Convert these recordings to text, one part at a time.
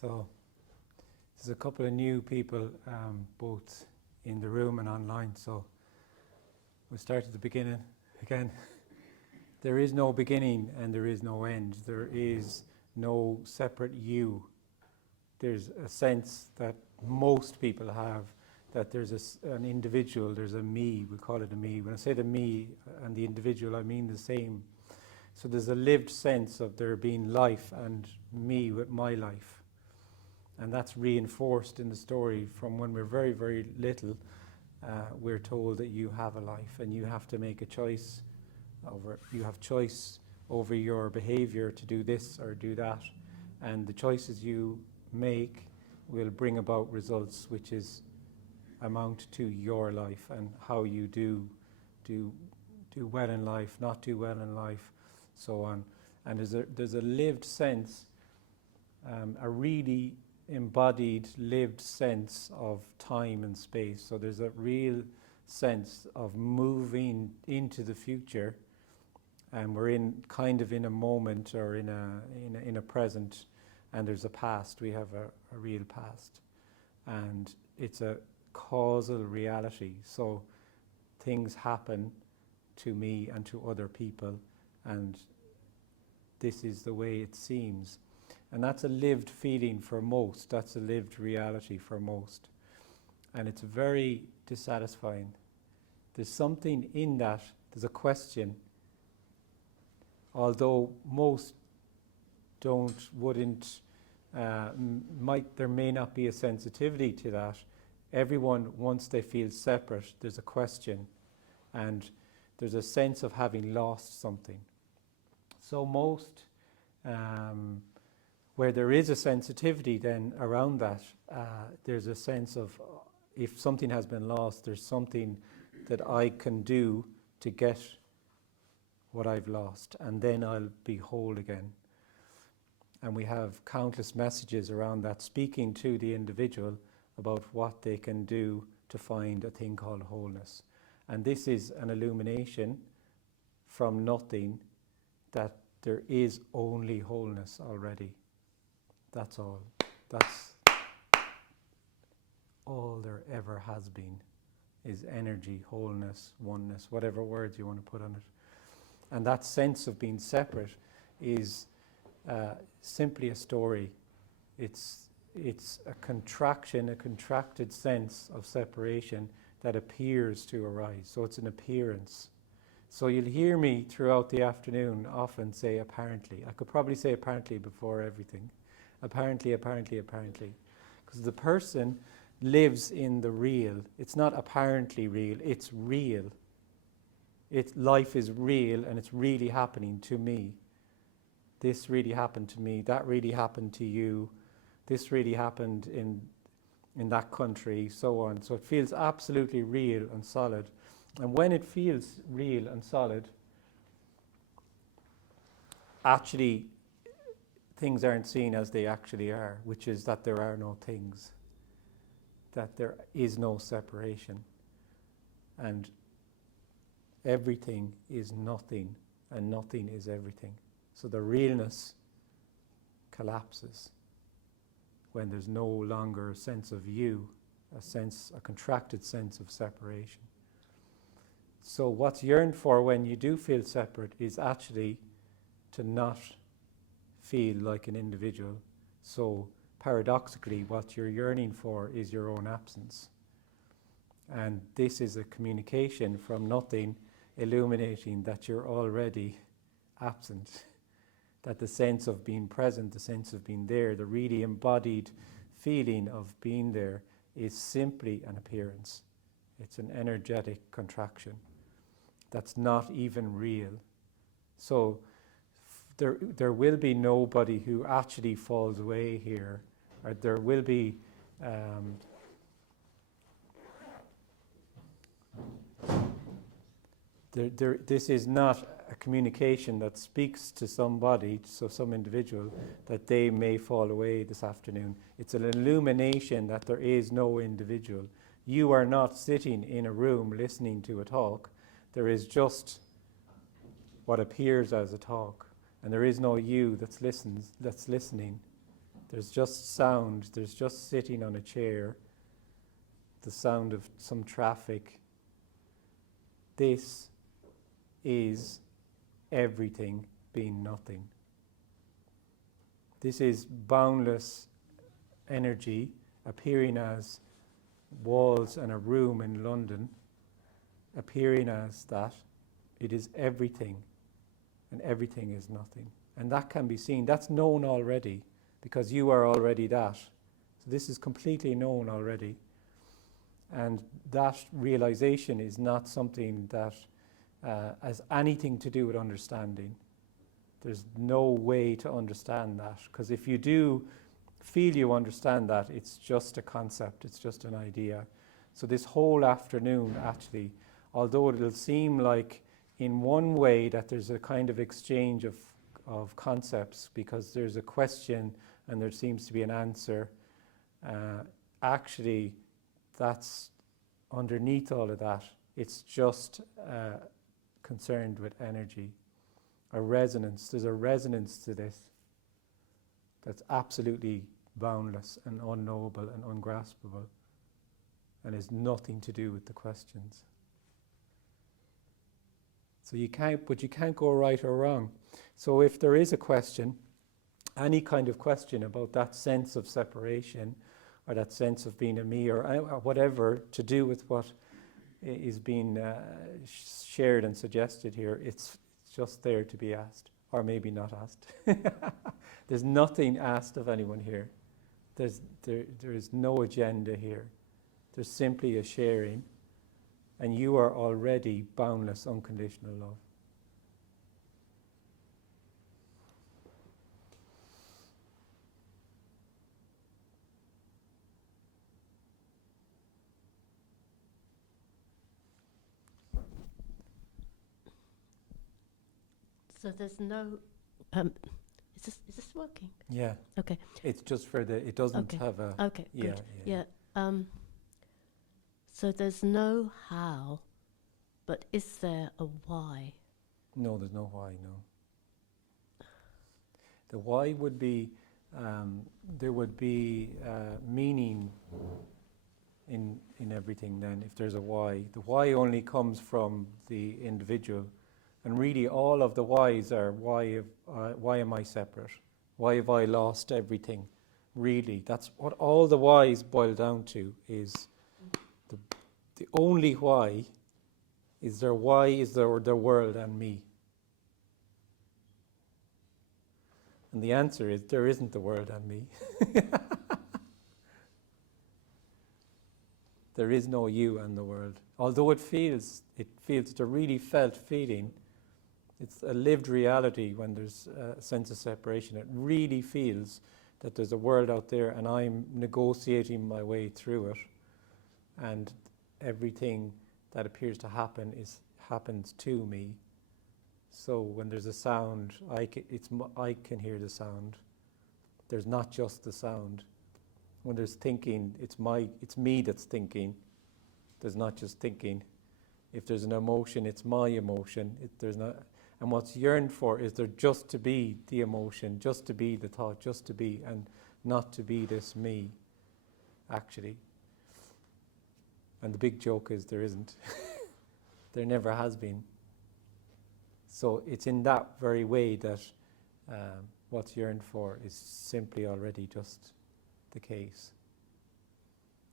So there's a couple of new people, both in the room and online. So we'll start at the beginning again. There is no beginning and there is no end. There is no separate you. There's a sense that most people have that there's an individual, there's a me, we call it a me. When I say the me and the individual, I mean the same. So there's a lived sense of there being life and me with my life. And that's reinforced in the story from when we're very, very little. We're told that you have a life and you have to make a choice you have choice over your behavior to do this or do that. And the choices you make will bring about results which is amount to your life and how you do well in life, not do well in life, so on. And there's a lived sense, a really embodied, lived sense of time and space. So there's a real sense of moving into the future, and we're in a moment or in a present, and there's a past. We have a real past, and it's a causal reality. So things happen to me and to other people, and this is the way it seems. And that's a lived feeling for most. That's a lived reality for most. And it's very dissatisfying. There's something in that. There's a question. Although most wouldn't, there may not be a sensitivity to that. Everyone, once they feel separate, there's a question. And there's a sense of having lost something. So most, where there is a sensitivity then around that, there's a sense of if something has been lost, there's something that I can do to get what I've lost, and then I'll be whole again. And we have countless messages around that, speaking to the individual about what they can do to find a thing called wholeness. And this is an illumination from nothing that there is only wholeness already. That's all. That's all there ever has been, is energy, wholeness, oneness, whatever words you want to put on it. And that sense of being separate is simply a story. It's a contraction, a contracted sense of separation that appears to arise. So it's an appearance. So you'll hear me throughout the afternoon often say apparently. I could probably say apparently before everything. Apparently. Because the person lives in the real. It's not apparently real, it's real. Life is real and it's really happening to me. This really happened to me, that really happened to you, this really happened in that country, so on. So it feels absolutely real and solid. And when it feels real and solid, actually things aren't seen as they actually are, which is that there are no things, that there is no separation. And everything is nothing, and nothing is everything. So the realness collapses when there's no longer a sense of you, a contracted sense of separation. So what's yearned for when you do feel separate is actually to not feel like an individual. So paradoxically, what you're yearning for is your own absence. And this is a communication from nothing, illuminating that you're already absent, that the sense of being present, the sense of being there, the really embodied feeling of being there is simply an appearance. It's an energetic contraction that's not even real. So there will be nobody who actually falls away here. Or there will be this is not a communication that speaks to somebody, so some individual, that they may fall away this afternoon. It's an illumination that there is no individual. You are not sitting in a room listening to a talk. There is just what appears as a talk, and there is no you that's listening. There's just sound. There's just sitting on a chair. The sound of some traffic. This is everything being nothing. This is boundless energy appearing as walls and a room in London, appearing as that. It is everything, and everything is nothing. And that can be seen. That's known already, because you are already that. So this is completely known already. And that realization is not something that has anything to do with understanding. There's no way to understand that, because if you do feel you understand that, it's just a concept, it's just an idea. So this whole afternoon, actually, although it'll seem like in one way that there's a kind of exchange of concepts, because there's a question and there seems to be an answer, actually that's underneath all of that. It's just concerned with energy, a resonance. There's a resonance to this that's absolutely boundless and unknowable and ungraspable, and has nothing to do with the questions. So you can't go right or wrong. So if there is a question, any kind of question about that sense of separation, or that sense of being a me, or whatever to do with what is being shared and suggested here, it's just there to be asked, or maybe not asked. There's nothing asked of anyone here. There is no agenda here. There's simply a sharing, and you are already boundless, unconditional love. So there's no. Is this working? Yeah. Okay. It's just for the. It doesn't have a. Okay. Good. Yeah. So there's no how, but is there a why? No, there's no why. No. The why would be. There would be meaning in everything. Then, if there's a why, the why only comes from the individual. And really, all of the whys are why am I separate? Why have I lost everything? Really, that's what all the whys boil down to. Is the only why is there the world and me? And the answer is there isn't the world and me. There is no you and the world. Although it feels it's a really felt feeling. It's a lived reality when there's a sense of separation. It really feels that there's a world out there and I'm negotiating my way through it. And everything that appears to happen happens to me. So when there's a sound, I can hear the sound. There's not just the sound. When there's thinking, it's me that's thinking. There's not just thinking. If there's an emotion, it's my emotion. And what's yearned for is there just to be the emotion, just to be the thought, just to be, and not to be this me, actually. And the big joke is there isn't. There never has been. So it's in that very way that what's yearned for is simply already just the case.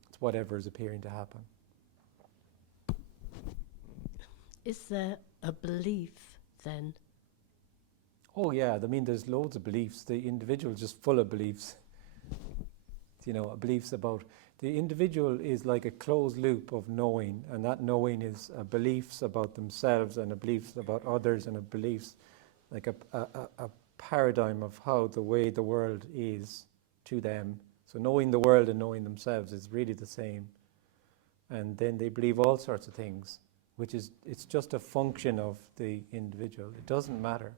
It's whatever is appearing to happen. Is there a belief then? Oh yeah, I mean there's loads of beliefs. The individual is just full of beliefs. Beliefs about the individual is like a closed loop of knowing, and that knowing is beliefs about themselves and beliefs about others and beliefs like a paradigm of how the way the world is to them. So knowing the world and knowing themselves is really the same. And then they believe all sorts of things, it's just a function of the individual. It doesn't matter.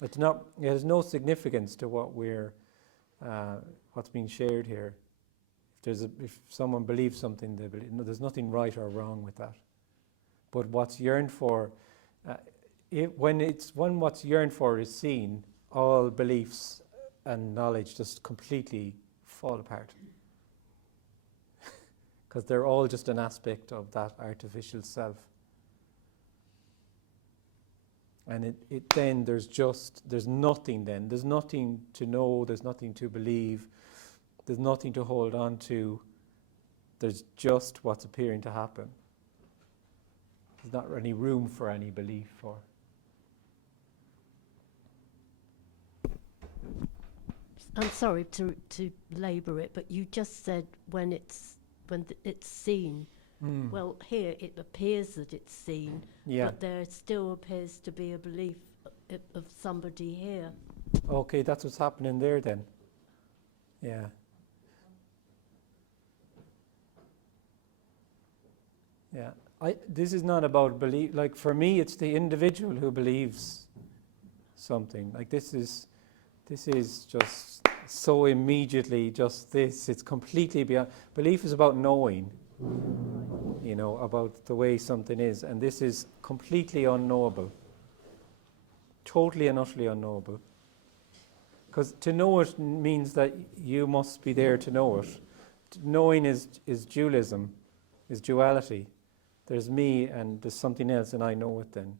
It has no significance to what's being shared here. If someone believes something, they believe. No, there's nothing right or wrong with that. But what's yearned for, when what's yearned for is seen, all beliefs and knowledge just completely fall apart. Because they're all just an aspect of that artificial self. And it then there's nothing then. There's nothing to know, there's nothing to believe, there's nothing to hold on to. There's just what's appearing to happen. There's not any room for any belief or. I'm sorry to labour it, but you just said when it's seen. Well, here it appears that it's seen, but there still appears to be a belief of somebody here. Okay, that's what's happening there then. Yeah. Yeah. This is not about belief. Like for me, it's the individual who believes something. Like this is just so immediately just this. It's completely beyond. Belief is about knowing. About the way something is, and this is completely unknowable, totally and utterly unknowable. Because to know it means that you must be there to know it. Knowing is dualism, is duality. There's me and there's something else, and I know it then,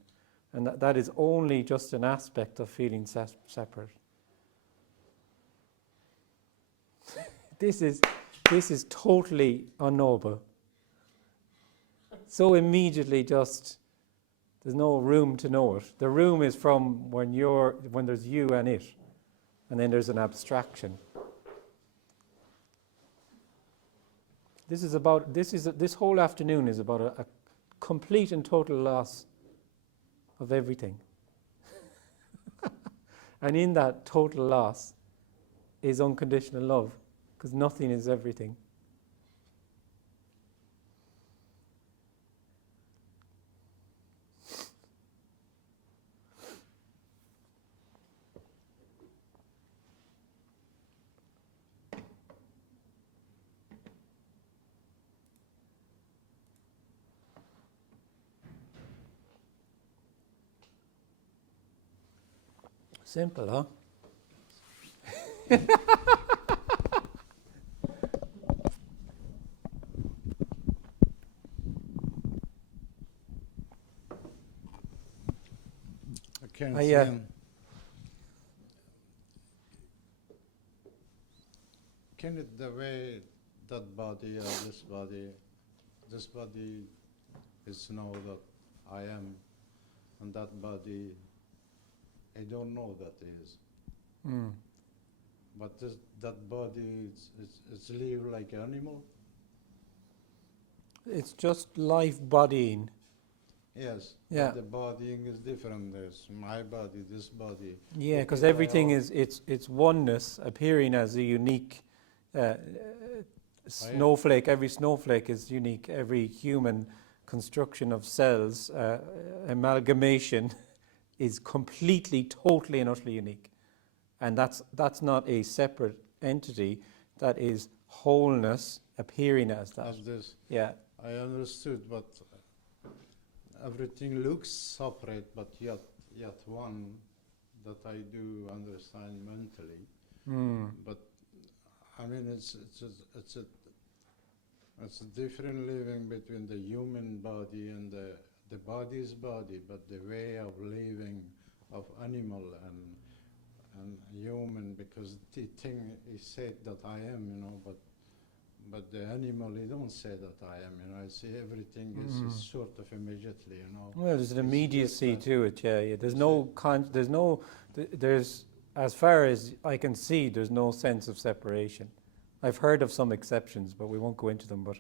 and that is only just an aspect of feeling separate. This is totally unknowable. So immediately there's no room to know it. The room is from when there's you and it, and then there's an abstraction. This whole afternoon is about a complete and total loss of everything. And in that total loss is unconditional love, because nothing is everything. Simple, huh? Can it the way that body or this body is know that I am, and that body I don't know that is. But that body it's live like animal. It's just life bodying. Yes. Yeah. But the bodying is different. There's my body, this body. Yeah, because everything it's oneness appearing as a unique snowflake. Every snowflake is unique. Every human construction of cells, amalgamation, is completely, totally, and utterly unique. And that's not a separate entity. That is wholeness appearing as that. As this. Yeah. I understood, but everything looks separate, but yet one that I do understand mentally. But I mean, it's a different living between the human body and the body's body, but the way of living of animal and human, because the thing is said that I am, but the animal, he don't say that I am, I see everything is sort of immediately, Well, there's an immediacy to it, yeah. There's as far as I can see, there's no sense of separation. I've heard of some exceptions, but we won't go into them, but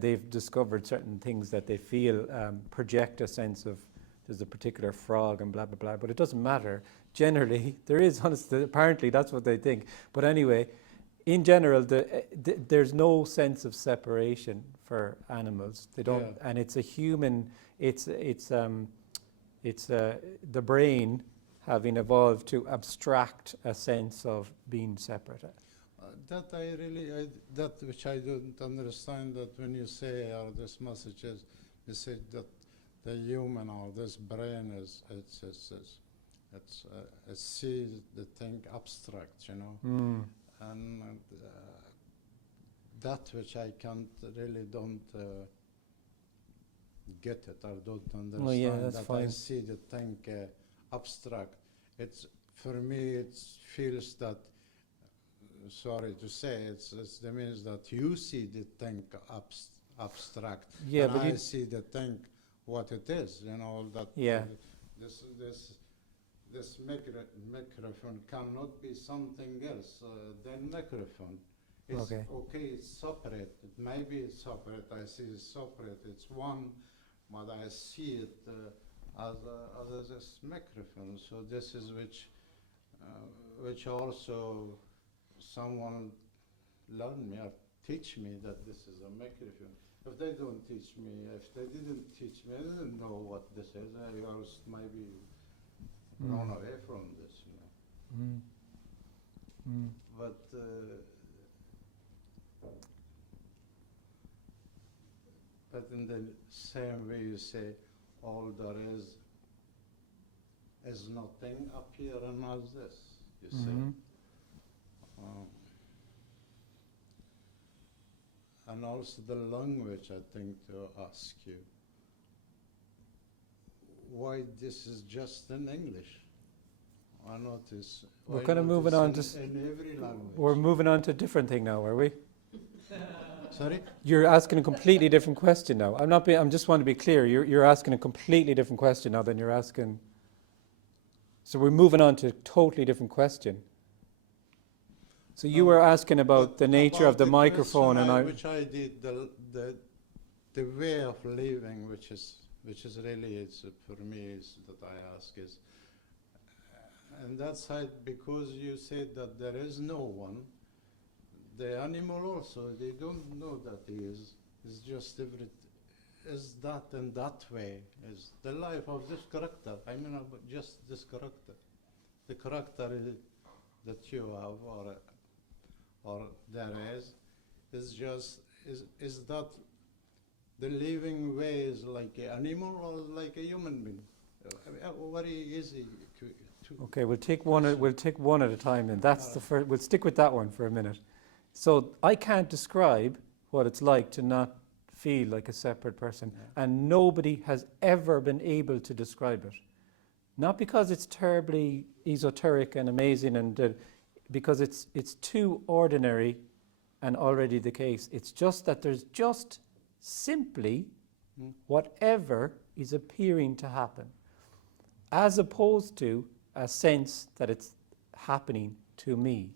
they've discovered certain things that they feel project a sense of there's a particular frog and blah, blah, blah, but it doesn't matter. Generally, there is, honestly, apparently that's what they think. But anyway, in general, there's no sense of separation for animals. They don't, and it's a human. It's the brain having evolved to abstract a sense of being separate. That which I don't understand, that when you say this messages, you say that the human or this brain is It sees the thing abstract, you know, and that which I can't really don't get it or don't understand. Oh, yeah, that's that fine. I see the thing abstract. It's for me. It feels that. Sorry to say, it's the means that you see the thing abstract, Yeah, and but I see the thing what it is. You know that. Yeah. This microphone cannot be something else than microphone. It's Okay. It's separate. Maybe it's separate. I see it's separate. It's one, but I see it as this microphone. So this is which also someone learn me or teach me that this is a microphone. If they don't teach me, if they didn't teach me, I didn't know what this is. I was maybe run away from this, you know. But in the same way you say, all there is nothing up here and as this, you see. And also the language, I think, to ask you, why this is just in English? I notice. We're kind of moving on to in every language. We're moving on to a different thing now, are we? Sorry? You're asking a completely different question now. I'm just want to be clear. You're asking a completely different question now than you're asking. So we're moving on to a totally different question. So you were asking about the nature of the microphone, and which I did the way of living, which is really it's for me is that I ask is, and that side because you said that there is no one. The animal also they don't know that he is. It's just is that in that way is the life of this character. I mean just this character, the character that you have or there is just is that the living way is like an animal or like a human being? Very easy to okay, we'll take one at a time, and that's the first. We'll stick with that one for a minute. So I can't describe what it's like to not feel like a separate person, and nobody has ever been able to describe it. Not because it's terribly esoteric and amazing, and because it's too ordinary and already the case. It's just that there's just simply whatever is appearing to happen, as opposed to a sense that it's happening to me.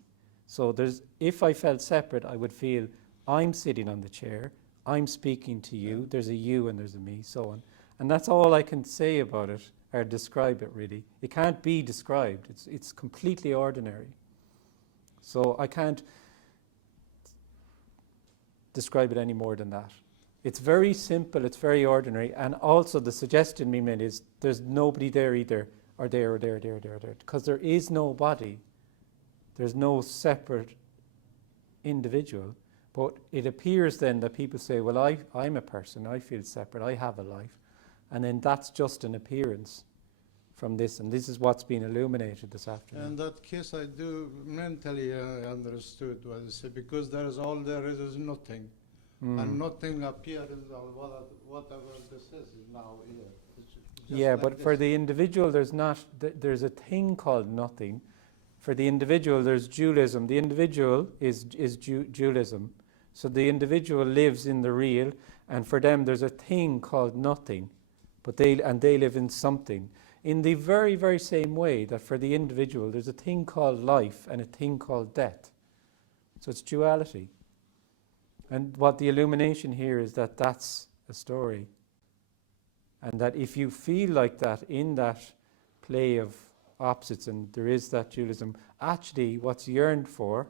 So if I felt separate, I would feel I'm sitting on the chair, I'm speaking to you, there's a you and there's a me, so on. And that's all I can say about it or describe it really. It can't be described. It's completely ordinary. So I can't describe it any more than that. It's very simple, it's very ordinary, and also the suggestion we made is there's nobody there either, or there, because there is no body. There's no separate individual, but it appears then that people say, well, I'm a person, I feel separate, I have a life, and then that's just an appearance from this, and this is what's been illuminated this afternoon. In that case, I do mentally understood what you say, because there is nothing, and nothing appears, whatever this is now here. Yeah, like but this. for the individual, there's a thing called nothing. For the individual, there's dualism. The individual is dualism. So the individual lives in the real, and for them, there's a thing called nothing, but they live in something. In the very, very same way that for the individual, there's a thing called life and a thing called death. So it's duality. And what the illumination here is that that's a story. And that if you feel like that in that play of opposites, and there is that dualism, actually what's yearned for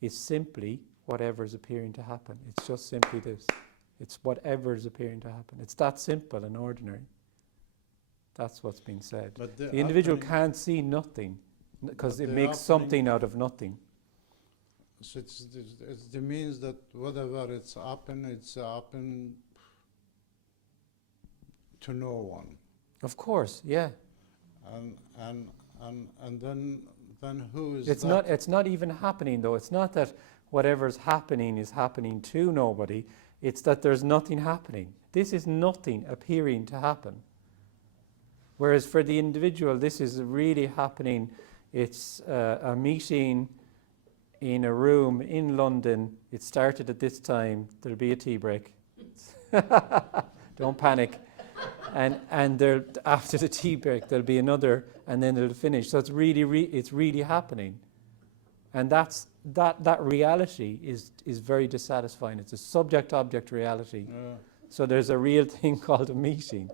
is simply whatever is appearing to happen. It's just simply this. It's whatever is appearing to happen. It's that simple and ordinary. That's what's been said. But the individual can't see nothing because it makes something out of nothing. So it means that whatever it's happened to no one. Of course, yeah. and then who is It's that? not. It's not even happening though. It's not that whatever's happening is happening to nobody. It's that there's nothing happening. This is nothing appearing to happen. Whereas for the individual, this is really happening. It's a meeting in a room in London. It started at this time. There'll be a tea break. Don't panic. And there, after the tea break, there'll be another, and then it'll finish. So it's really happening. And that reality is very dissatisfying. It's a subject-object reality. Yeah. So there's a real thing called a meeting.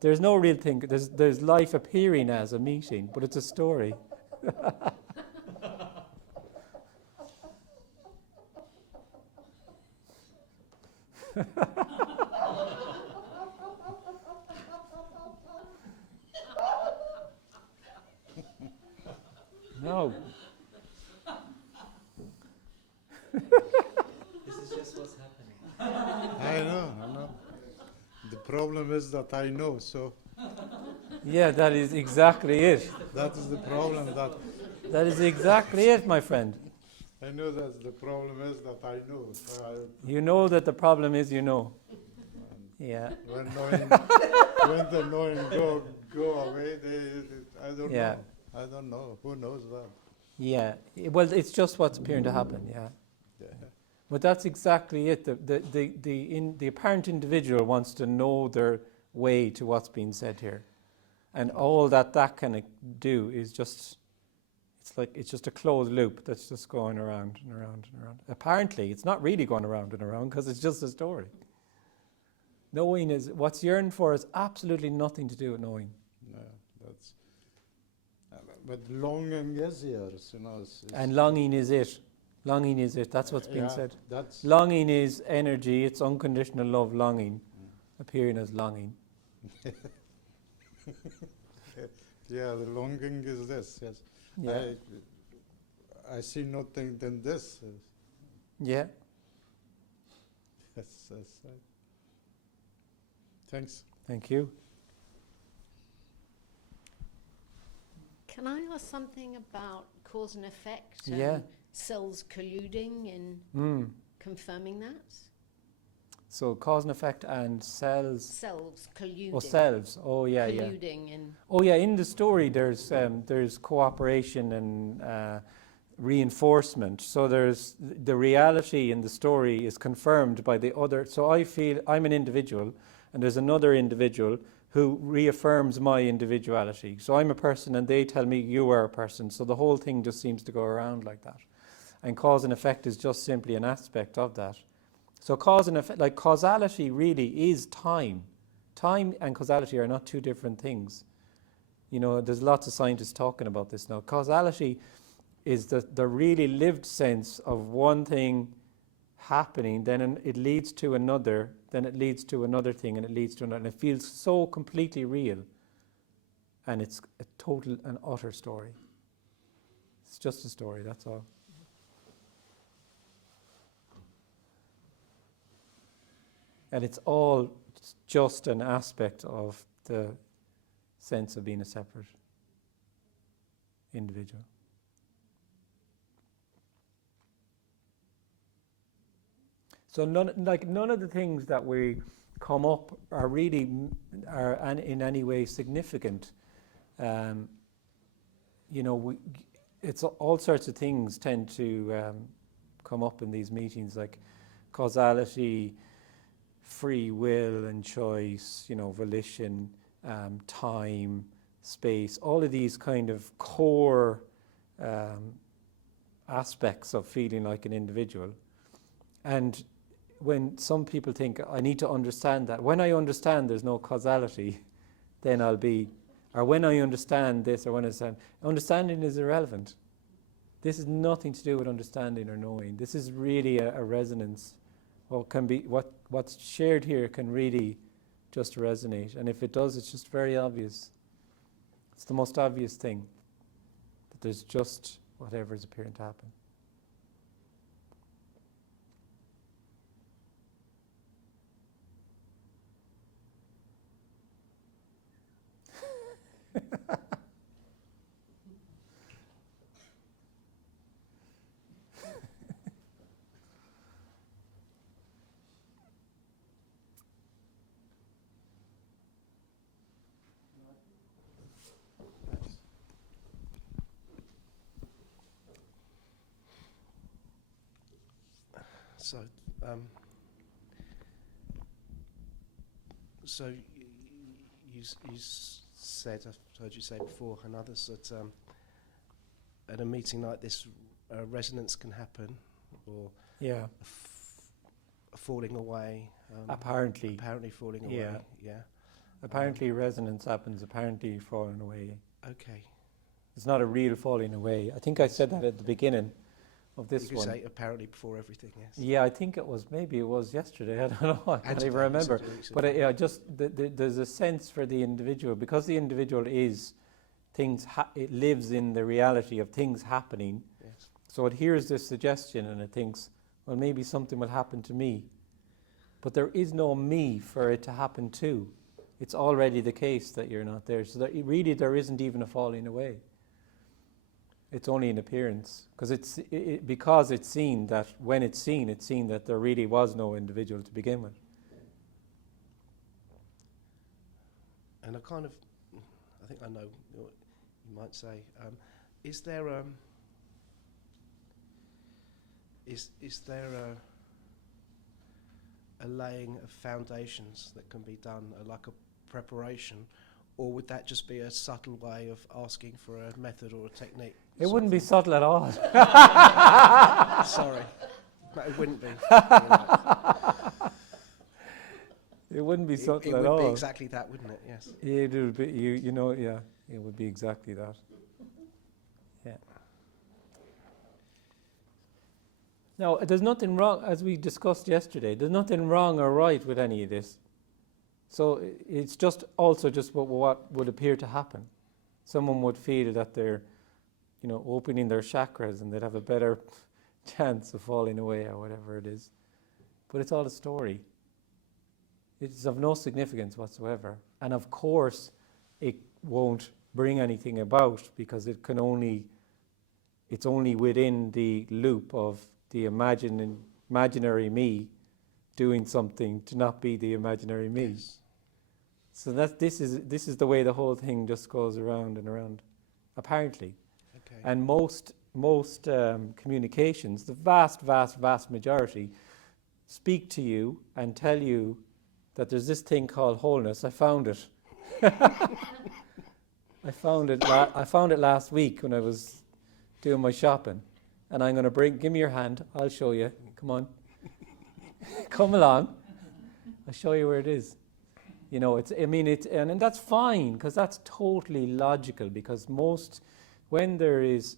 There's no real thing. There's life appearing as a meeting, but it's a story. No. This is just what's happening. I know. The problem is that I know, so Yeah, that is exactly it. that is the problem. That is exactly it, my friend. I know that the problem is that I know. So You know that the problem is you know. Yeah. when the knowing go away, I don't Yeah. know. I don't know. Who knows that? Yeah. Well, it's just what's appearing to happen. Yeah. Yeah. But that's exactly it. The apparent individual wants to know their way to what's being said here, and all that can do is just. It's just a closed loop that's just going around and around and around. Apparently, it's not really going around and around because it's just a story. Knowing is what's yearned for is absolutely nothing to do with knowing. No, that's. But longing is yours, you know. And longing is it. Longing is it. That's what's being yeah, said. That's Longing is energy. It's unconditional love. Longing, appearing as longing. yeah. The longing is this. Yes. Yeah. I see nothing than this. Yeah. Yes. Thanks. Thank you. Can I ask something about cause and effect and Yeah. cells colluding in confirming that? So cause and effect and cells. Cells colluding. Oh, selves. Oh, yeah, yeah. colluding in. Oh, yeah. In the story, there's cooperation and reinforcement. So there's the reality in the story is confirmed by the other. So I feel I'm an individual, and there's another individual who reaffirms my individuality. So I'm a person, and they tell me you are a person. So the whole thing just seems to go around like that. And cause and effect is just simply an aspect of that. So cause and effect, like causality really is time. Time and causality are not two different things. You know, there's lots of scientists talking about this now. Causality is the really lived sense of one thing happening, then it leads to another, then it leads to another thing, and it leads to another. And it feels so completely real. And it's a total and utter story. It's just a story, that's all. And it's all just an aspect of the sense of being a separate individual. So none of the things that we come up are really in any way significant. It's all sorts of things tend to come up in these meetings, like causality, free will and choice, volition, time, space, all of these kind of core aspects of feeling like an individual. And when some people think, I need to understand that, when I understand there's no causality, then I'll be, or when I understand this, or when I understand, understanding is irrelevant. This has nothing to do with understanding or knowing. This is really a resonance. What's shared here can really just resonate. And if it does, it's just very obvious. It's the most obvious thing, that there's just whatever is appearing to happen. So, so you said, I've heard you say before, and others, that at a meeting like this, resonance can happen, or Yeah, a falling away. apparently. Apparently falling away. Yeah. Yeah. Apparently resonance happens, apparently falling away. Okay. It's not a real falling away. I think I said that at the beginning of this You could one. say apparently before everything. Yes. Yeah, I think maybe it was yesterday, I don't know, I can't even remember. But yeah, just there's a sense for the individual, because the individual is it lives in the reality of things happening. Yes. So it hears this suggestion and it thinks, well, maybe something will happen to me. But there is no me for it to happen to. It's already the case that you're not there. So that really there isn't even a falling away. It's only an appearance. Because it's seen that when it's seen that there really was no individual to begin with. And I think I know what you might say. Is there a laying of foundations that can be done, like a preparation, or would that just be a subtle way of asking for a method or a technique? It wouldn't be subtle at all. Sorry, but it wouldn't be. It wouldn't be subtle at It all. would be exactly that, wouldn't it? Yes. It would be, yeah, it would be exactly that. Yeah. Now, there's nothing wrong, as we discussed yesterday, there's nothing wrong or right with any of this. So it's just what would appear to happen. Someone would feel that they're, opening their chakras and they'd have a better chance of falling away or whatever it is. But it's all a story. It's of no significance whatsoever. And of course, it won't bring anything about because it's only within the loop of the imaginary me doing something to not be the imaginary me. Yes. So this is the way the whole thing just goes around and around, apparently. Okay. And most communications, the vast majority, speak to you and tell you that there's this thing called wholeness. I found it. I found it last week when I was doing my shopping, and I'm going to give me your hand. I'll show you. Come on, come along. I'll show you where it is. And that's fine because that's totally logical. Because when there is,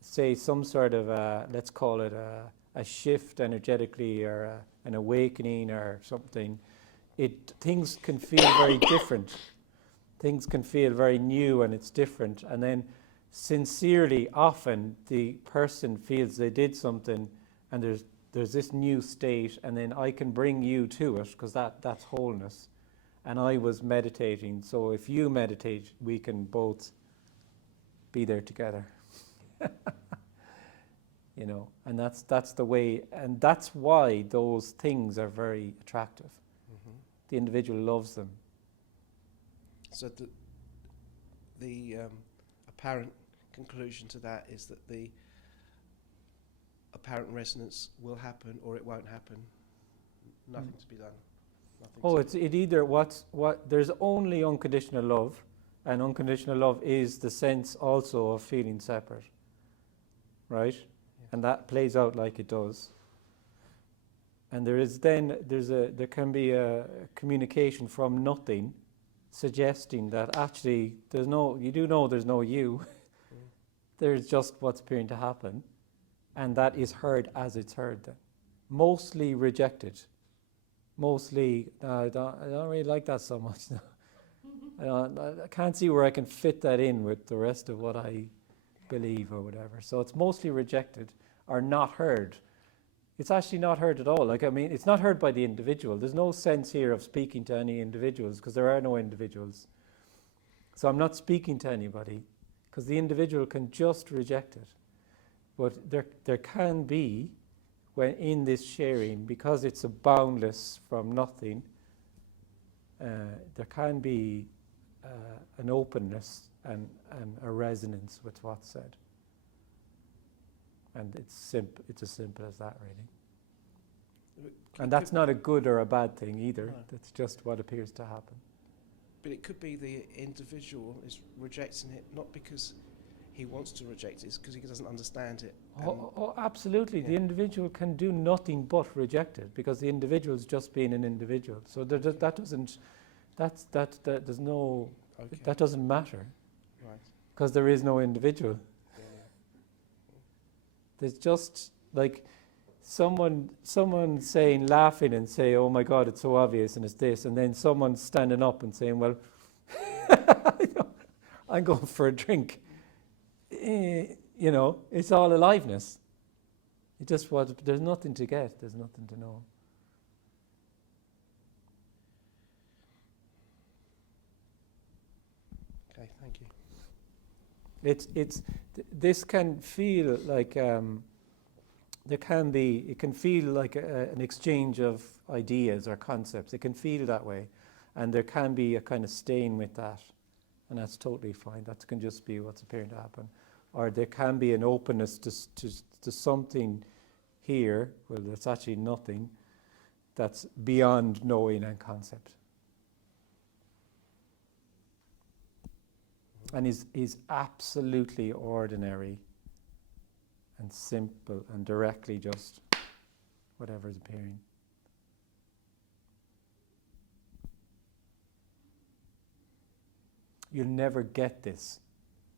say, some sort of let's call it a shift energetically or an awakening or something, things can feel very different. Things can feel very new and it's different. And then sincerely, often the person feels they did something and there's this new state, and then I can bring you to it because that's wholeness. And I was meditating, so if you meditate, we can both be there together. And that's the way, and that's why those things are very attractive. Mm-hmm. The individual loves them. So the apparent conclusion to that is that the apparent resonance will happen or it won't happen. Nothing to be done. There's only unconditional love, and unconditional love is the sense also of feeling separate, right? Yes. And that plays out like it does. And there can be a communication from nothing, suggesting that actually there's no you. There's just what's appearing to happen, and that is heard as it's heard. Then, mostly rejected. Mostly, I don't really like that so much. I can't see where I can fit that in with the rest of what I believe or whatever. So it's mostly rejected or not heard. It's actually not heard at all. It's not heard by the individual. There's no sense here of speaking to any individuals because there are no individuals. So I'm not speaking to anybody because the individual can just reject it. But there can be, when in this sharing, because it's a boundless from nothing, there can be an openness and a resonance with what's said. And it's as simple as that, really. And that's not a good or a bad thing either. No. That's just what appears to happen. But it could be the individual is rejecting it, not because he wants to reject it, it's because he doesn't understand it. Absolutely. Yeah. The individual can do nothing but reject it because the individual is just being an individual. So that doesn't, there's no, Okay. that doesn't matter Right. because there is no individual. Yeah. There's just like someone saying, laughing and say, oh my God, it's so obvious and it's this. And then someone standing up and saying, well, I'm going for a drink. You know, it's all aliveness. It just was, there's nothing to get, there's nothing to know. Okay, thank you. This can feel like, it can feel like an exchange of ideas or concepts. It can feel that way. And there can be a kind of stain with that. And that's totally fine. That can just be what's appearing to happen. Or there can be an openness to something here, well, that's actually nothing, that's beyond knowing and concept. And is absolutely ordinary and simple and directly just whatever is appearing. You'll never get this,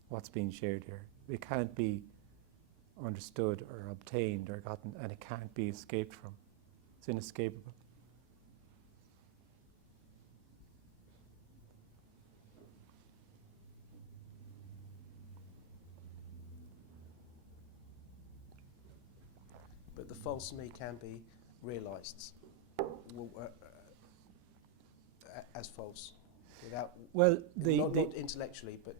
what's being shared here. It can't be understood or obtained or gotten, and it can't be escaped from. It's inescapable. But the false me can be realised as false, without Well, not intellectually, but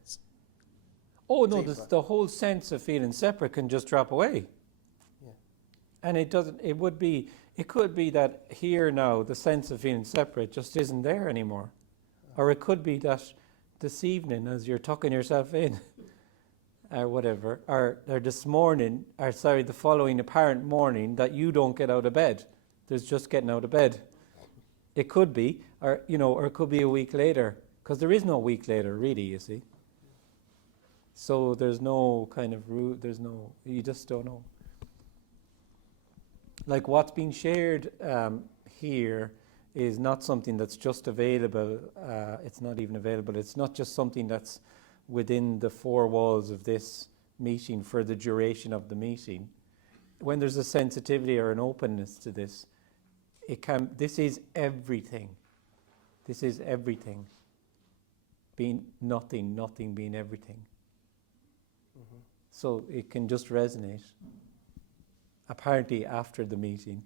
oh no, deeper. the whole sense of feeling separate can just drop away. Yeah. And it doesn't. It could be that here now the sense of feeling separate just isn't there anymore, or it could be that this evening as you're tucking yourself in, or whatever, or this morning, or sorry, the following apparent morning that you don't get out of bed. There's just getting out of bed. It could be, or it could be a week later, because there is no week later, really. You see. So there's no kind of root. You just don't know. Like what's being shared here is not something that's just available. It's not even available. It's not just something that's within the four walls of this meeting for the duration of the meeting. When there's a sensitivity or an openness to this, this is everything. This is everything. Being nothing, nothing being everything. Mm-hmm. So it can just resonate. Apparently after the meeting.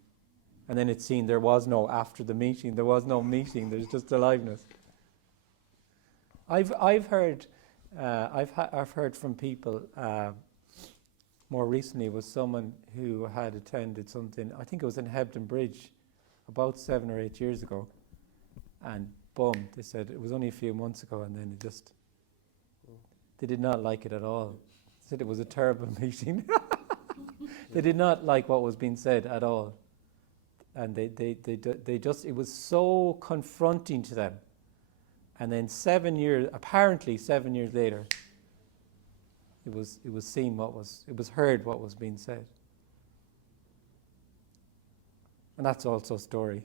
And then it's seen there was no after the meeting, there was no meeting, there's just aliveness. I've heard from people more recently was someone who had attended something, I think it was in Hebden Bridge about 7 or 8 years ago, and boom, they said it was only a few months ago, and then they did not like it at all. They said it was a terrible meeting. They did not like what was being said at all, and they just, it was so confronting to them. And then apparently 7 years later, it was seen it was heard what was being said. And that's also a story.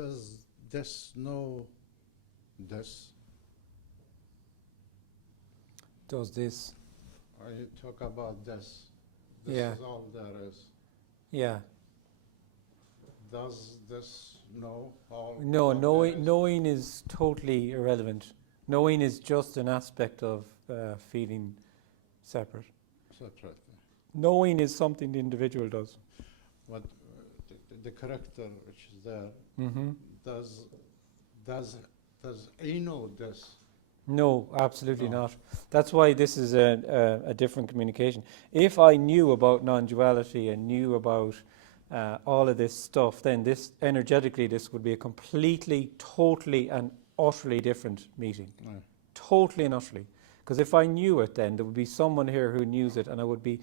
does this know this? Does this? I talk about this. This Yeah. is all there is. Yeah. Does this know all? No, what there knowing, is? knowing is totally irrelevant. Knowing is just an aspect of feeling separate. Separate. Knowing is something the individual does. What the character which is there, Mm-hmm. does he know this? No, absolutely No. not. That's why this is a different communication. If I knew about non-duality and knew about all of this stuff, then this energetically this would be a completely, totally and utterly different meeting. No. Totally and utterly. Because if I knew it, then there would be someone here who knew it, and I would be,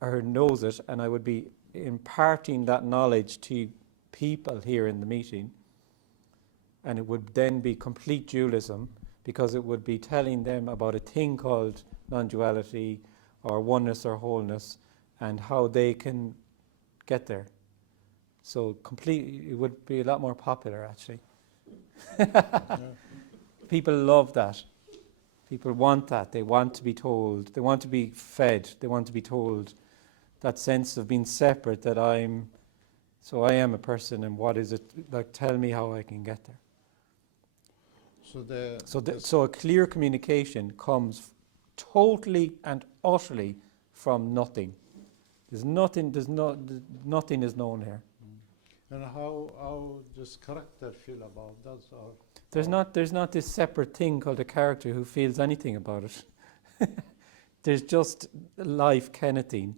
or knows it, and I would be imparting that knowledge to people here in the meeting, and it would then be complete dualism, because it would be telling them about a thing called non-duality or oneness or wholeness and how they can get there. So it would be a lot more popular actually. People love that. People want that. They want to be told. They want to be fed. They want to be told that sense of being separate, that I am a person, and what is it, like, tell me how I can get there. So a clear communication comes totally and utterly from nothing. Nothing is known here. And how does character feel about that? Or There's not this separate thing called a character who feels anything about it. There's just life Kennething.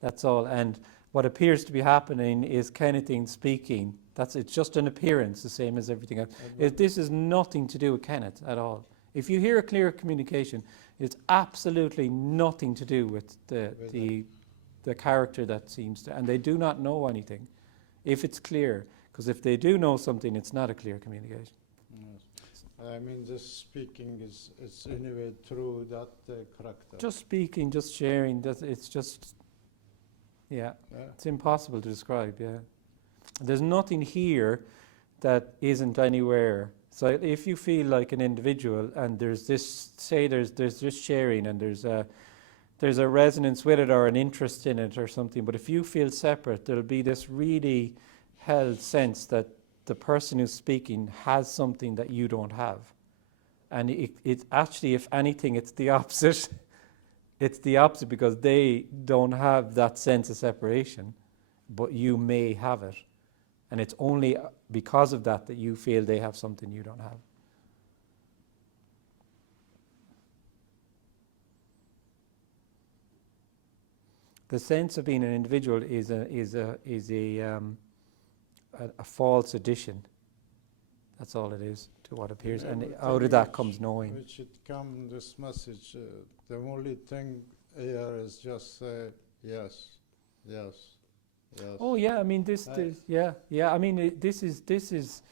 That's all. And what appears to be happening is Kennething speaking. It's just an appearance, the same as everything else. This is nothing to do with Kenneth at all. If you hear a clear communication, it's absolutely nothing to do with the character that seems to, and they do not know anything. If it's clear, because if they do know something, it's not a clear communication. yes. I mean, this speaking it's anyway through that character. Just speaking, just sharing, it's just, Yeah. it's impossible to describe, yeah. There's nothing here that isn't anywhere. So if you feel like an individual and there's this, say there's just sharing and there's a resonance with it or an interest in it or something, but if you feel separate, there'll be this really held sense that the person who's speaking has something that you don't have. And it actually, if anything, it's the opposite. It's the opposite, because they don't have that sense of separation, but you may have it. And it's only because of that that you feel they have something you don't have. The sense of being an individual is a false addition. That's all it is to what appears, Yeah, and but out of that comes knowing. Which it come this message. The only thing here is just say yes, yes, yes. Oh yeah, I mean yeah. I mean this is this is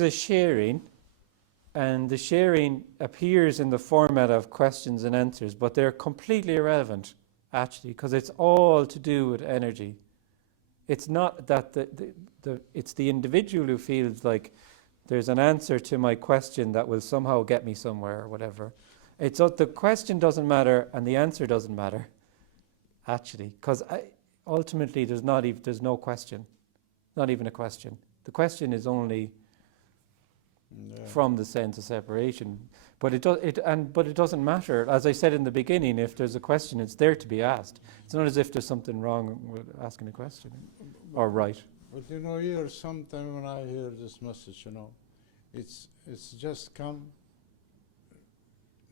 a sharing, and the sharing appears in the format of questions and answers, but they're completely irrelevant actually, because it's all to do with energy. It's not that it's the individual who feels like there's an answer to my question that will somehow get me somewhere or whatever. It's the question doesn't matter and the answer doesn't matter, actually, because ultimately there's no question, not even a question. The question is only from the sense of separation, but it doesn't matter. As I said in the beginning, if there's a question, it's there to be asked. It's not as if there's something wrong with asking a question, or right. But here sometimes when I hear this message, it's just come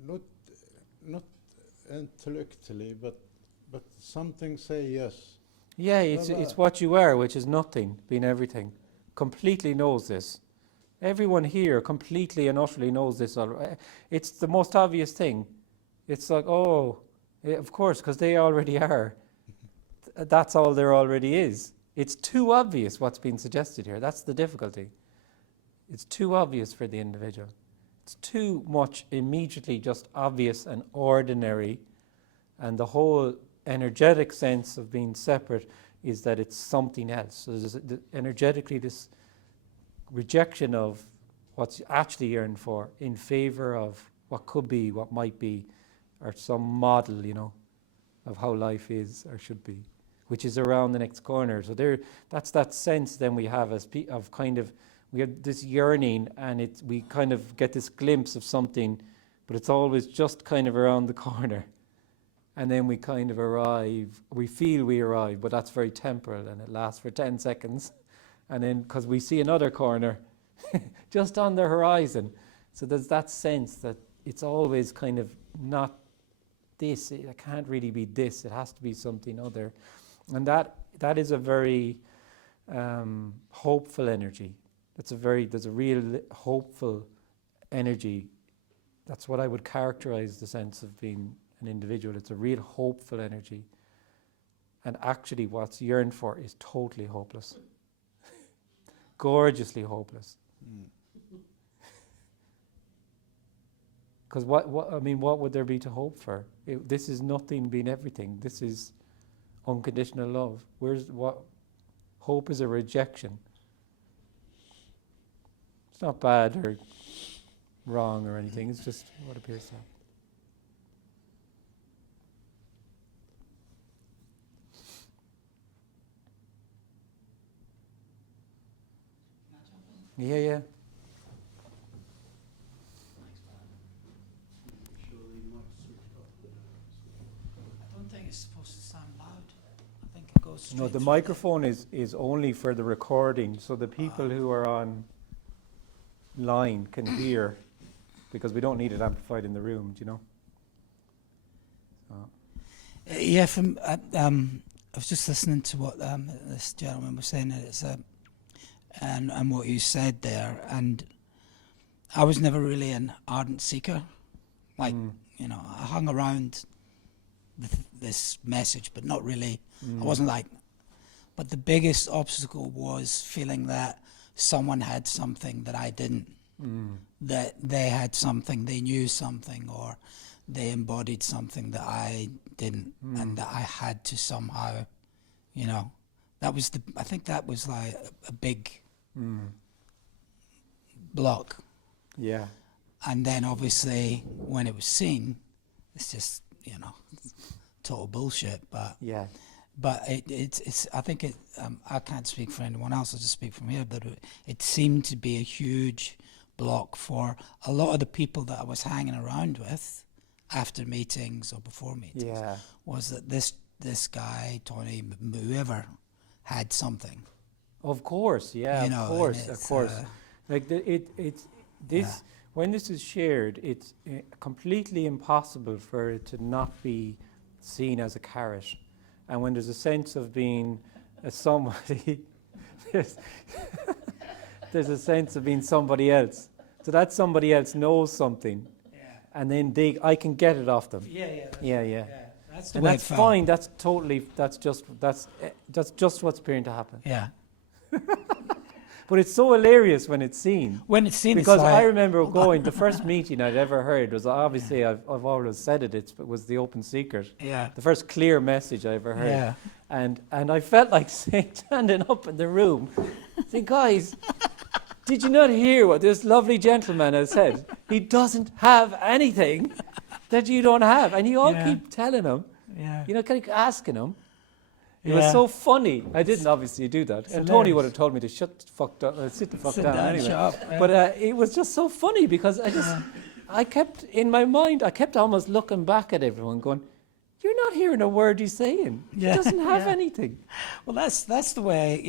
not intellectually, but something say yes. Yeah, it's what you are, which is nothing, being everything. Completely knows this. Everyone here completely and utterly knows this already. It's the most obvious thing. It's like, oh, yeah, of course, because they already are. That's all there already is. It's too obvious what's being suggested here. That's the difficulty. It's too obvious for the individual. It's too much immediately just obvious and ordinary, and the whole energetic sense of being separate is that it's something else. So there's energetically this rejection of what's actually yearned for in favor of what could be, what might be, or some model, of how life is or should be, which is around the next corner. So that's that sense then we have of kind of, we have this yearning, and we kind of get this glimpse of something, but it's always just kind of around the corner. And then we kind of arrive, we feel we arrive, but that's very temporal, and it lasts for 10 seconds. And then, because we see another corner just on the horizon. So there's that sense that it's always kind of not this, it can't really be this, it has to be something other. And that is a very hopeful energy. There's a real hopeful energy. That's what I would characterize the sense of being an individual. It's a real hopeful energy. And actually what's yearned for is totally hopeless. Gorgeously hopeless. Because what would there be to hope for? This is nothing being everything. This is unconditional love. Hope is a rejection. It's not bad or wrong or anything. It's just what appears to happen. Yeah. I don't think it's supposed to sound loud. I think it goes straight. No, the through microphone is only for the recording, so the people who are online can hear, because we don't need it amplified in the room, do you know? Yeah, I was just listening to what this gentleman was saying, and what you said there, and I was never really an ardent seeker. I hung around this message, but not really. I wasn't but the biggest obstacle was feeling that someone had something that I didn't, that they had something, they knew something, or they embodied something that I didn't, and that I had to somehow, I think that was like a big block. Yeah. And then obviously when it was seen, it's just, total bullshit, but Yeah. But it's I think I can't speak for anyone else, I'll just speak from here, but it seemed to be a huge block for a lot of the people that I was hanging around with after meetings or before meetings, was that this guy, Tony, whoever, had something. Of course, of course. When this is shared, it's completely impossible for it to not be seen as a carrot. And when there's a sense of being somebody, there's a sense of being somebody else. So that somebody else knows something, and then I can get it off them. Yeah. That's the and way that's it felt. fine. That's just what's appearing to happen. Yeah. But it's so hilarious when it's seen. When it's seen, Because it's like, I remember going, the first meeting I'd ever heard was, obviously I've always said it was the open secret. Yeah. The first clear message I ever heard. Yeah. And I felt like standing up in the room, saying, guys, did you not hear what this lovely gentleman has said? He doesn't have anything that you don't have. And you all keep telling him, keep asking him. It was so funny. I didn't obviously do that. And Tony would have told me to sit the fuck down anyway. Shut up, But it was just so funny because I kept, in my mind, almost looking back at everyone going, you're not hearing a word he's saying. He doesn't have anything. Well, that's the way,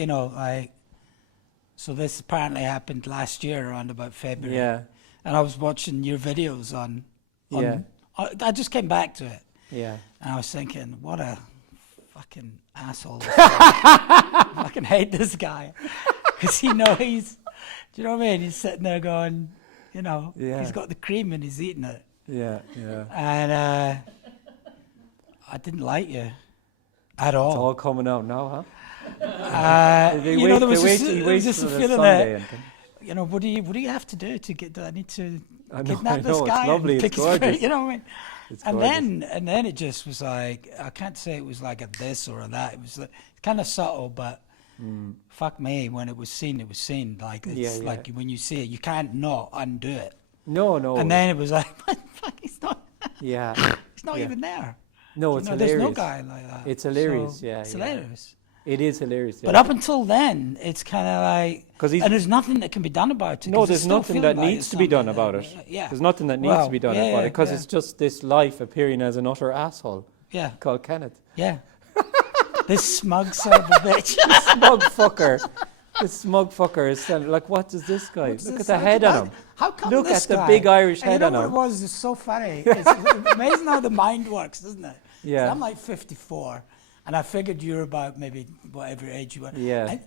so this apparently happened last year around about February. Yeah. And I was watching your videos on I just came back to it. Yeah. And I was thinking, what a fucking asshole. I fucking hate this guy. Because do you know what I mean? He's sitting there going, he's got the cream and he's eating it. Yeah. And I didn't like you at all. It's all coming out now, huh? There was just a feeling that, you know, what do you have to do to get? Do I need to I know, kidnap this it's guy lovely, and it's pick his brain? gorgeous. You know what I mean? It's And gorgeous. then it just was like, I can't say it was like a this or a that. It was like, kind of subtle, but fuck me, when it was seen, it was seen. Like it's Yeah. like when you see it, you can't not undo it. No. And then it was like, fuck, he's not Yeah. yeah. Yeah. even there. No, You it's know, hilarious. there's no guy like that. It's hilarious, So yeah, it's yeah. hilarious. It is hilarious. But up until then, it's kind of like, 'Cause he's- and there's nothing that can be done about it. No, 'cause it's there's still nothing feeling that like needs it's to be done something about that- it. Yeah. There's nothing that needs to be done yeah, about it, because yeah. it's just this life appearing as an utter asshole Yeah, called Kenneth. yeah. This smug son of a bitch. Smug fucker. This smug fucker is standing like, what is this guy? What's Look this? at the head on him. How come Look this at the guy- big Irish And head you on know him. what it was? It's so funny. It's amazing how the mind works, isn't it? 'Cause Yeah. I'm like 54, and I figured you're about maybe whatever age you were. Yeah. And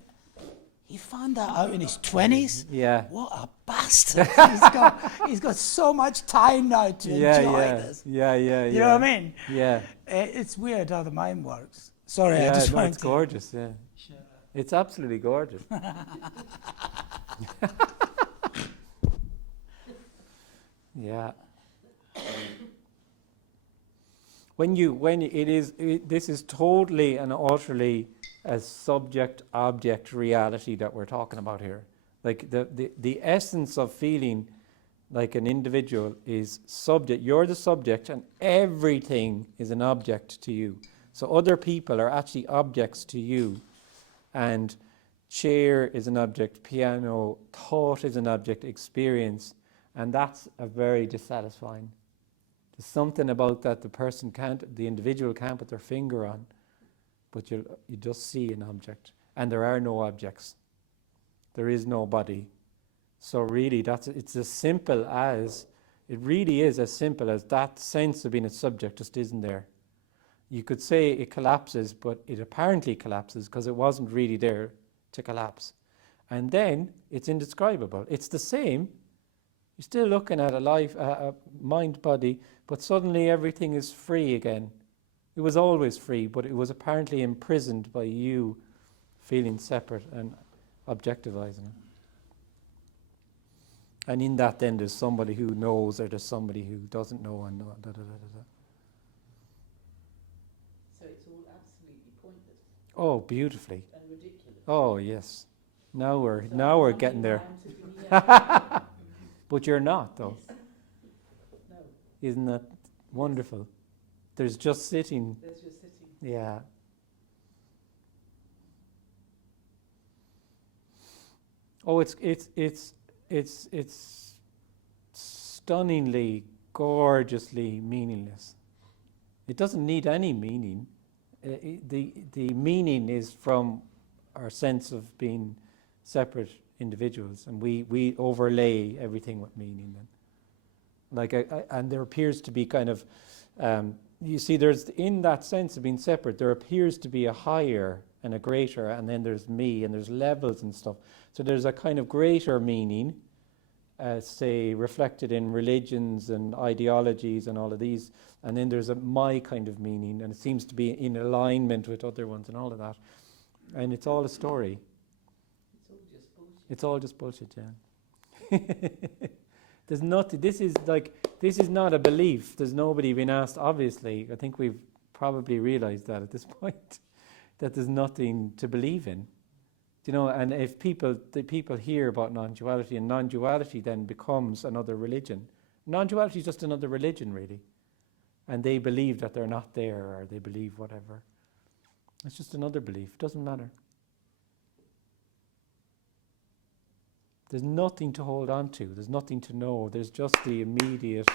he found that out in his 20s. Yeah. What a bastard! he's got so much time now to enjoy this. Yeah. You know what I mean? Yeah. It's weird how the mind works. Sorry, I Yeah, just no, wanted it's to. gorgeous, yeah. It's absolutely gorgeous. Yeah. This is totally and utterly a subject-object reality that we're talking about here. Like the essence of feeling like an individual is subject. You're the subject, and everything is an object to you. So other people are actually objects to you, and chair is an object, piano, thought is an object, experience, and that's a very dissatisfying. There's something about that the individual can't put their finger on, but you just see an object, and there are no objects. There is no body. So really, it really is as simple as that sense of being a subject just isn't there. You could say it collapses, but it apparently collapses because it wasn't really there to collapse. And then it's indescribable. It's the same. You're still looking at a mind body, but suddenly everything is free again. It was always free, but it was apparently imprisoned by you feeling separate and objectivizing it. And in that then there's somebody who knows, or there's somebody who doesn't know, and So it's all absolutely pointless Oh, beautifully. and ridiculous. Oh, yes. Now we're So getting there. I'm to be, yeah. But you're not, though. Yes. No, Isn't that wonderful? There's just sitting. there's your sitting. Yeah. Oh, it's stunningly, gorgeously meaningless. It doesn't need any meaning. The meaning is from our sense of being separate individuals, and we overlay everything with meaning. Then, like, and there appears to be kind of, you see, there's in that sense of being separate, there appears to be a higher and a greater, and then there's me, and there's levels and stuff. So there's a kind of greater meaning, say, reflected in religions and ideologies and all of these, and then there's my kind of meaning, and it seems to be in alignment with other ones and all of that. And it's all a story. It's all just bullshit. It's all just bullshit, yeah. There's nothing, this is not a belief. There's nobody been asked, obviously. I think we've probably realized that at this point, that there's nothing to believe in. You know, and if the people hear about non-duality, and non-duality then becomes another religion. Non-duality is just another religion, really. And they believe that they're not there, or they believe whatever. It's just another belief. It doesn't matter. There's nothing to hold on to. There's nothing to know. There's just the immediate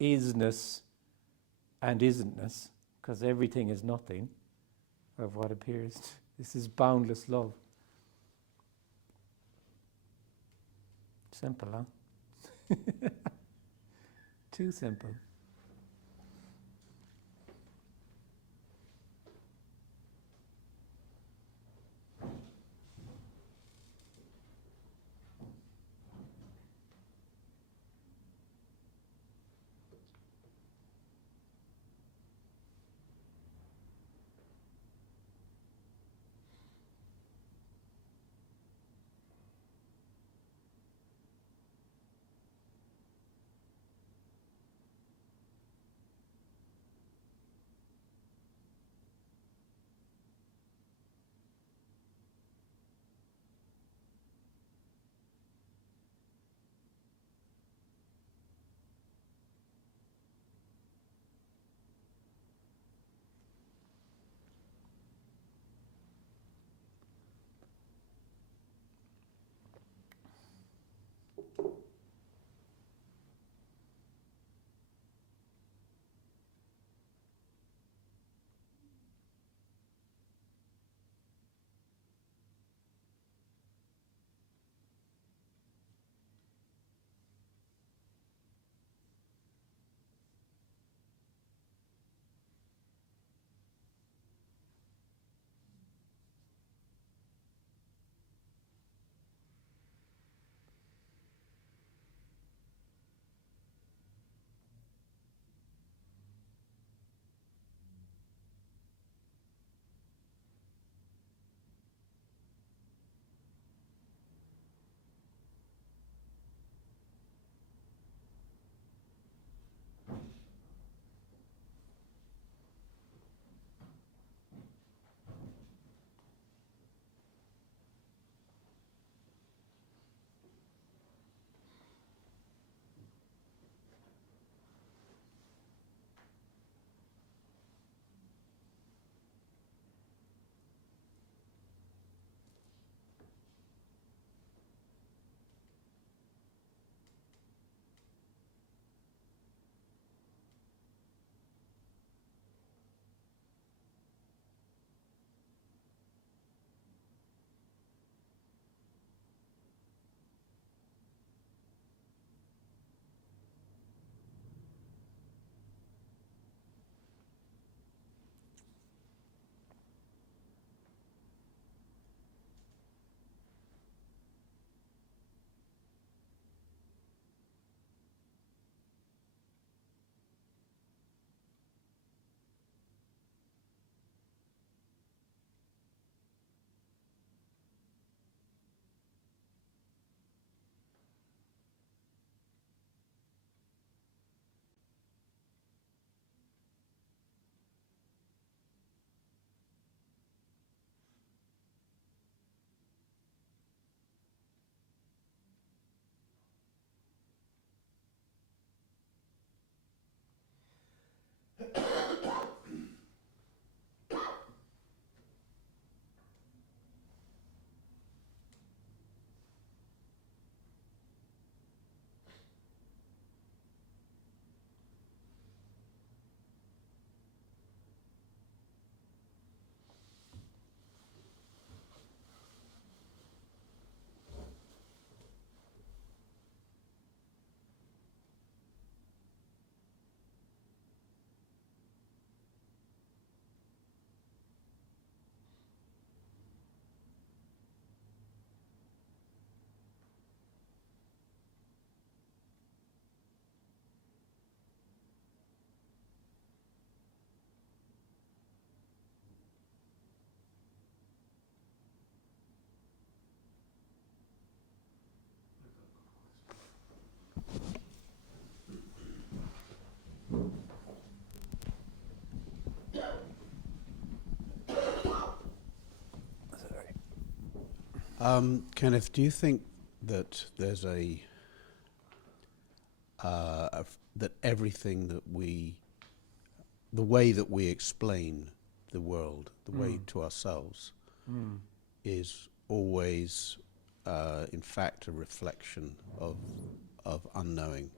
is-ness and isn't-ness, because everything is nothing of what appears. This is boundless love. Simple, huh? Too simple. Kenneth, do you think that there's that everything that the way that we explain the world, the way to ourselves, is always, in fact, a reflection of unknowing,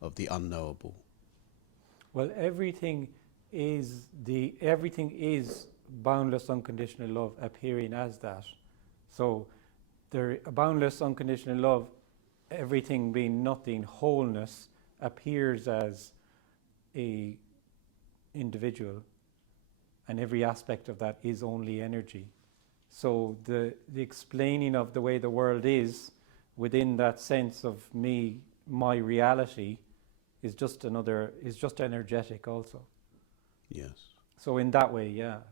of the unknowable? Well, everything is boundless unconditional love appearing as that. So boundless unconditional love, everything being nothing, wholeness, appears as a individual, and every aspect of that is only energy. So the explaining of the way the world is within that sense of me, my reality, is just energetic also. Yes. So in that way, yeah.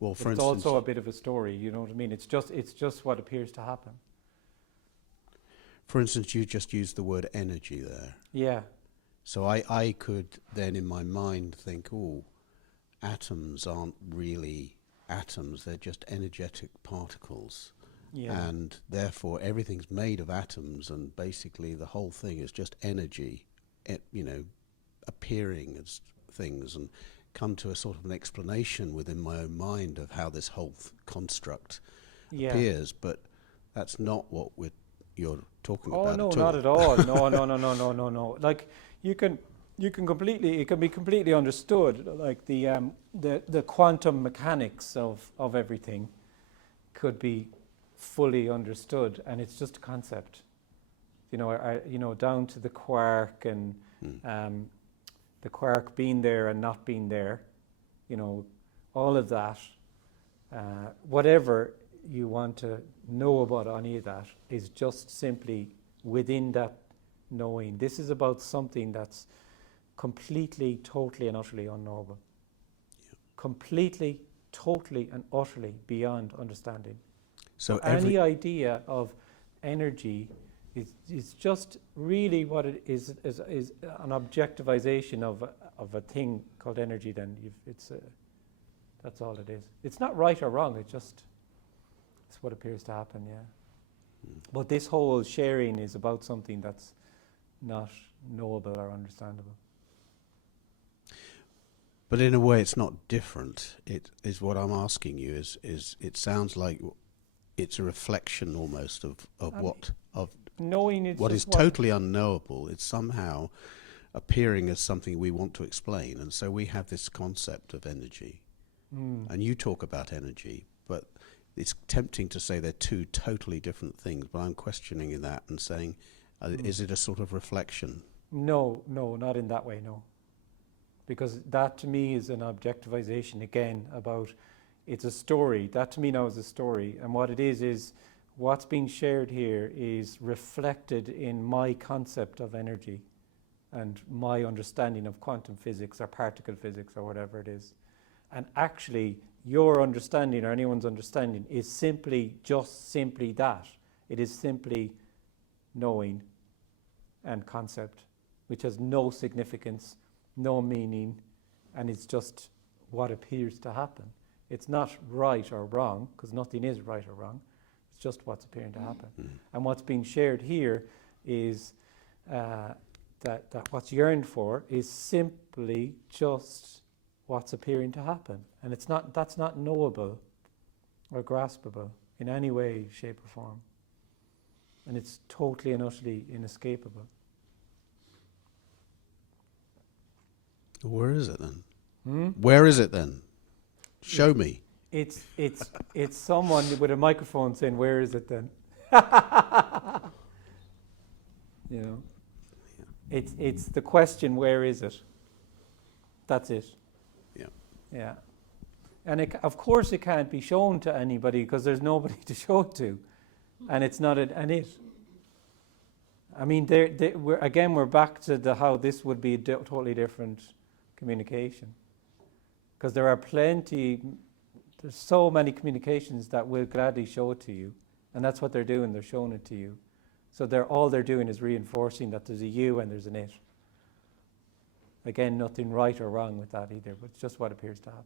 Well, But for it's instance, also a bit of a story, you know what I mean? It's just what appears to happen. for instance, you just used the word energy there. Yeah. So I could then in my mind think, oh, atoms aren't really atoms, they're just energetic particles. Yeah. And therefore everything's made of atoms, and basically the whole thing is just energy, appearing as things, and come to a sort of an explanation within my own mind of how this whole appears. But that's not what you're talking about. Oh no, at all. not at all. No. Like it can be completely understood. Like the quantum mechanics of everything could be fully understood, and it's just a concept. Down to the quark and the quark being there and not being there. All of that. Whatever you want to know about any of that is just simply within that knowing. This is about something that's completely, totally and utterly unknowable. Yeah. Completely, totally and utterly beyond understanding. So any idea of energy is just really what it is an objectivization of a thing called energy. Then that's all it is. It's not right or wrong. It's what appears to happen. Yeah. But this whole sharing is about something that's not knowable or understandable. But in a way, it's not different. It is what I'm asking you. Is it sounds like it's a reflection almost of knowing what is totally unknowable. It's somehow appearing as something we want to explain, and so we have this concept of energy. And you talk about energy, but it's tempting to say they're two totally different things. But I'm questioning that and saying, is it a sort of reflection? No, not in that way. No. Because that to me is an objectivization again about it's a story. That to me now is a story. And what it is what's being shared here is reflected in my concept of energy and my understanding of quantum physics or particle physics or whatever it is. And actually your understanding or anyone's understanding is simply that. It is simply knowing and concept, which has no significance, no meaning, and it's just what appears to happen. It's not right or wrong, because nothing is right or wrong. It's just what's appearing to happen. And what's being shared here is that what's yearned for is simply just what's appearing to happen. And that's not knowable or graspable in any way, shape or form. And it's totally and utterly inescapable. Where is it then? Where is it then? Show me. It's someone with a microphone saying, "Where is it then?" It's the question, "Where is it?" That's it. Yeah. And of course it can't be shown to anybody because there's nobody to show it to, and it's not an it. I mean, we're back to how this would be a totally different communication, because there's so many communications that will gladly show it to you, and that's what they're doing. They're showing it to you. So all they're doing is reinforcing that there's a you and there's an it. Again, nothing right or wrong with that either, but it's just what appears to happen.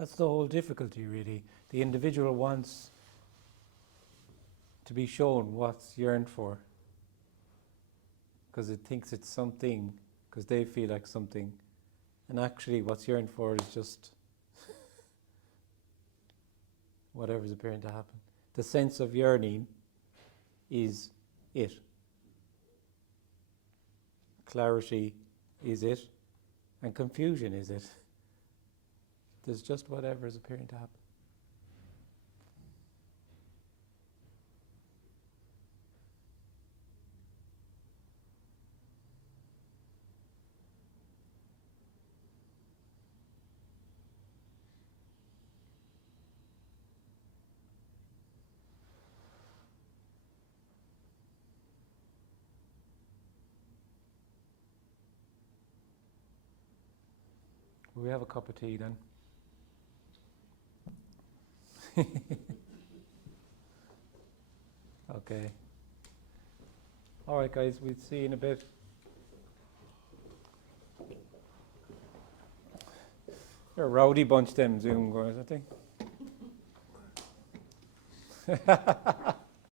That's the whole difficulty, really. The individual wants to be shown what's yearned for, because it thinks it's something, because they feel like something, and actually what's yearned for is just whatever's appearing to happen. The sense of yearning is it. Clarity is it, and confusion is it. There's just whatever is appearing to happen. Will we have a cup of tea then? Okay. All right, guys, we'll see you in a bit. They're a rowdy bunch, them Zoom guys, I think.